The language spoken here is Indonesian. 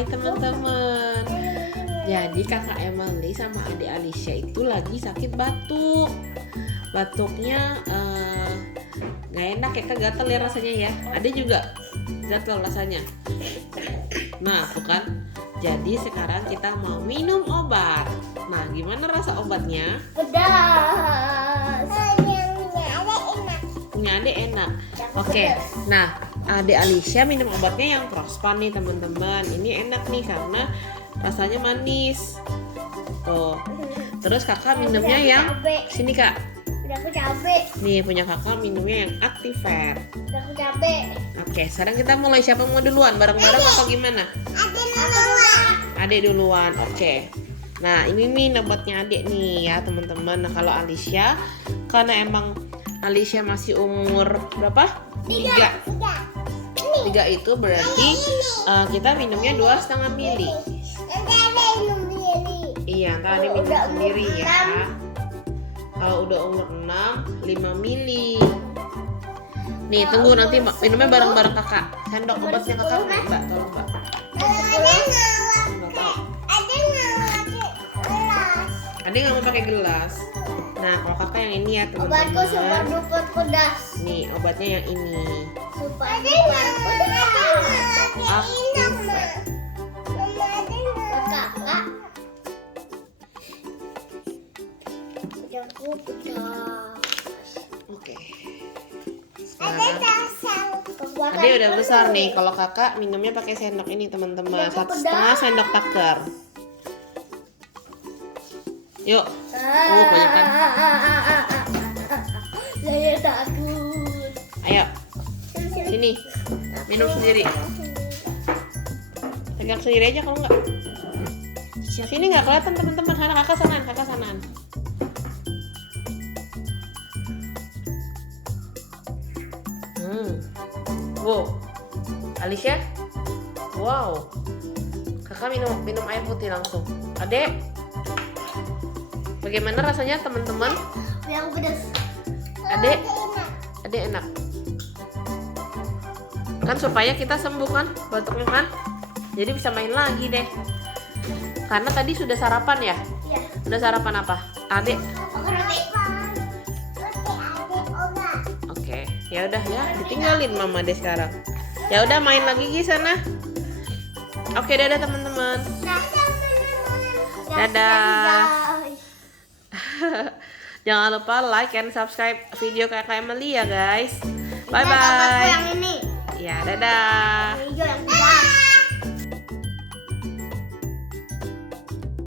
Hai teman-teman. Jadi kakak Emily sama adik Alicia itu lagi sakit batuk. Batuknya nggak enak ya, gatel ya rasanya ya. Adik juga gatel rasanya. Nah tuh kan. Jadi sekarang kita mau minum obat. Nah gimana rasa obatnya? Pedas. Punya adik enak. Oke. Nah adik Alicia minum obatnya yang Prospan nih teman-teman. Ini enak nih karena rasanya manis. Tuh. Terus kakak minumnya yang sini kak. Udah aku cabe. Nih punya kakak minumnya yang Activer. Udah aku cabe. Oke, sekarang kita mulai. Siapa mau duluan? Bareng-bareng atau gimana? Adik duluan. Oke. Nah ini nih obatnya adik nih ya teman-teman. Nah kalau Alicia, karena emang Alicia masih umur berapa? 3 itu berarti kita minumnya 2,5 mili. Iya, ntar adik minum sendiri ya. Kalau udah umur 6, 5 mili. Nih tunggu nanti minumnya bareng-bareng kakak. Sendok obatnya kakak mbak, tolong mbak. Adik nggak mau pakai gelas. Nah kalau kakak yang ini ya Obatku super teman-teman. duper pedas. Nih obatnya yang ini. Super duper pedas. Activer. Kakak. Udah pedas. Oke. Adik udah besar nih. Kalau kakak minumnya pakai sendok ini teman-teman. 1,5 sendok taker. Yuk. Banyak kan? Saya takut. Ayo. Sini. Minum sendiri. Pegang sendiri aja kalau enggak. Sini nggak kelihatan teman-teman. Sana kakak sanaan, kakak sanaan. Wow. Alicia? Wow. Kakak minum air putih langsung. Adek. Bagaimana rasanya teman-teman? Yang pedas. Adek enak. Kan supaya kita sembuh kan batuknya kan. Jadi bisa main lagi deh. Karena tadi sudah sarapan ya? Iya. Udah sarapan apa? Adek. Oke. Ya udah ya, ditinggalin mama deh sekarang. Ya udah main lagi di sana. Oke, dadah teman-teman. Dadah. Jangan lupa like and subscribe video kakak Emily ya guys. Bye bye. Yang ini. Ya dadah.